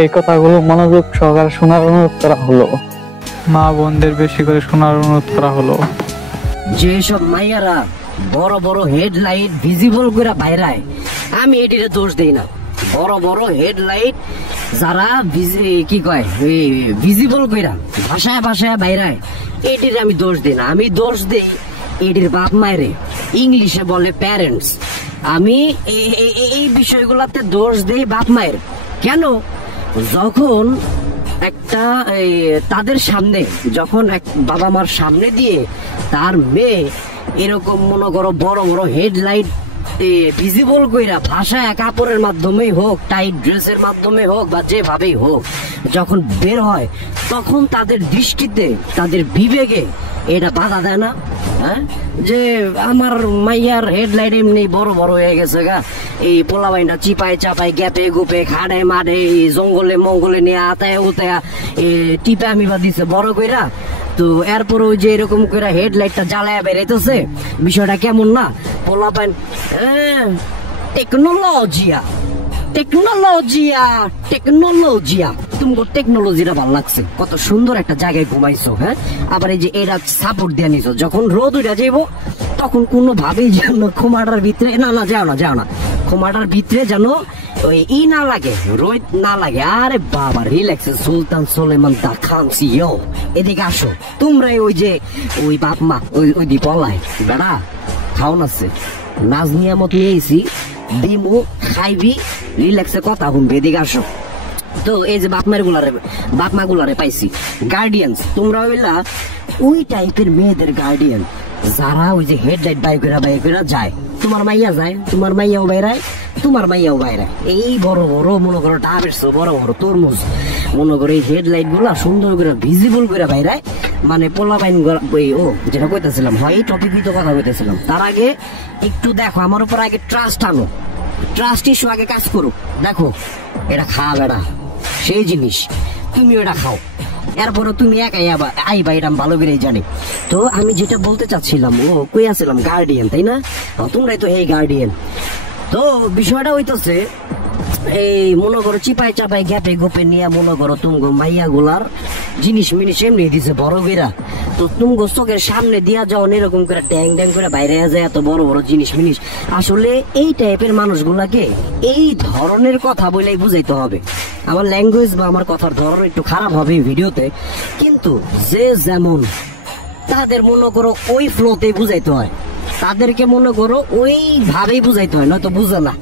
এই কথাগুলো মনোযোগ সহকারে শোনার অনুরোধ করা হলো। মা বোনদের বেশি করে শোনার অনুরোধ করা হলো। যেসব মাইয়ারা বড় বড় হেডলাইট ভিজিবল করে বাইরায়, আমি এটিতে দোষ দেই না। বড় বড় হেডলাইট যারা কি কয় ভিজিবল কইরা ভাষায় ভাষায় বাইরায়, এটির আমি দোষ দিই না। আমি দোষ দেই এটির বাপ মায়েরে, ইংলিশে বলে প্যারেন্টস। আমি এই বিষয়গুলোতে দোষ দেই বাপ মায়ের। কেন? যখন একটা তাদের সামনে, যখন এক বাবা মার সামনে দিয়ে তার মেয়ে এরকম মনে করো বড় বড় হেডলাইট ভিজিবল কইরা ভাষায় কাপড়ের মাধ্যমে হোক, টাইট ড্রেসের মাধ্যমে হোক বা যেভাবেই হোক, যখন বের হয়, তখন তাদের দৃষ্টিতে, তাদের বিবেকে এটা বাধা দেয় না? হ্যাঁ, যে আমার মাইয়ার হেডলাইট এমনি বড় বড় হয়ে গেছে গা, এই পোলাবাইনটা চিপায় চাপায় গ্যাপে গুপে খাড়ে মাঠে জঙ্গলে মঙ্গলে নিয়ে আতায় উতায়া টিপে আমি বা দিছে বড় কইরা। তো এরপর ওই যে এরকম করে হেডলাইটটা জ্বালায় বেরাইতেছে, বিষয়টা কেমন না? পোলাপাইন টেকনোলজিয়া টেকনোলজিয়া টেকনোলজিয়া, তুমি টেকনোলজিটা ভালো লাগছে, কত সুন্দর একটা জায়গায় ঘুমাইছো। হ্যাঁ, আবার এই যে এরা সাপোর্ট দিয়ে নিছো, যখন রোদ উঠে যাইব তখন কোনো ভাবেই যেন ক্ষমাটার ভিতরে না যাও না ক্ষমাটার ভিতরে যেন ওই না লাগে, রোদ না লাগে। আরে বাবা রিল্যাক্সে সুলতান সুলেমান দা খান সিও, এদিকে আসো তোমরাই। ওই যে ওই বাপ মা ওই দি পলায় বেড়া খাও নাছে, নাজ নিয়ামত নিয়েছি, দিমু খাইবি, রিল্যাক্সে কথা শুনবে, এদিকে আসো। তো এই যে বাপ মা গুলারে পাইছি গার্ডিয়ান, তোমরা হইলা ওই টাইপের মেয়েদের গার্ডিয়ান যারা ওই যে হেডলাইট বাইকেরা যায়। তোমার মাইয়া যায়, তোমার মাইয়াও বাইরায়, তোমার মাইয়াও বাইরায়। এই বড় বড় মনে করো ডাবের বড় বড় তরমুজ মনে করো এই হেডলাইট গুলা সুন্দর করে ভিজিবল করে বাইরায়। মানে পোলাবাইন ও যেটা কইতেছিলাম, হয় এই টপিকই তো কথা কইতেছিলাম। তার আগে একটু দেখো আমার উপর আগে ট্রাস্ট আনো, ট্রাস্ট ইস্যু আগে কাজ করো। দেখো এটা খাওয়া বেড়া সেই জিনিস, তুমি ওটা খাও, এরপরে তুমি একাই আইবা, এটা ভালো করেই জানি। তো আমি যেটা বলতে চাচ্ছিলাম, ও কই আসছিলাম, গার্ডিয়ান, তাই না? তোমরাই তো এই গার্ডিয়ান। তো বিষয়টা হইতেছে এই মনে করো চিপাই চাপাই গ্যাপে গোপে নিয়ে মনে করো তুমি মাইয়া গুলার জিনিস মিনিস এমনি দিছে বড় গেরা। তো তুমি চোখের সামনে দিয়া যাও এরকম করে ড্যাং ড্যাং করে বাইরে যায় এত বড় বড় জিনিস মিনিস। আসলে এই টাইপের মানুষগুলাকে এই ধরনের কথা বলেই বুঝাইতে হবে। আমার ল্যাঙ্গুয়েজ বা আমার কথার ধরন একটু খারাপ হবে ভিডিওতে, কিন্তু যে যেমন তাদের মনে করো ওই ফ্লোতে বুঝাইতে হয়, তাদেরকে মনে করো ওই ভাবেই বুঝাইতে হয়, নয়তো বুঝে না।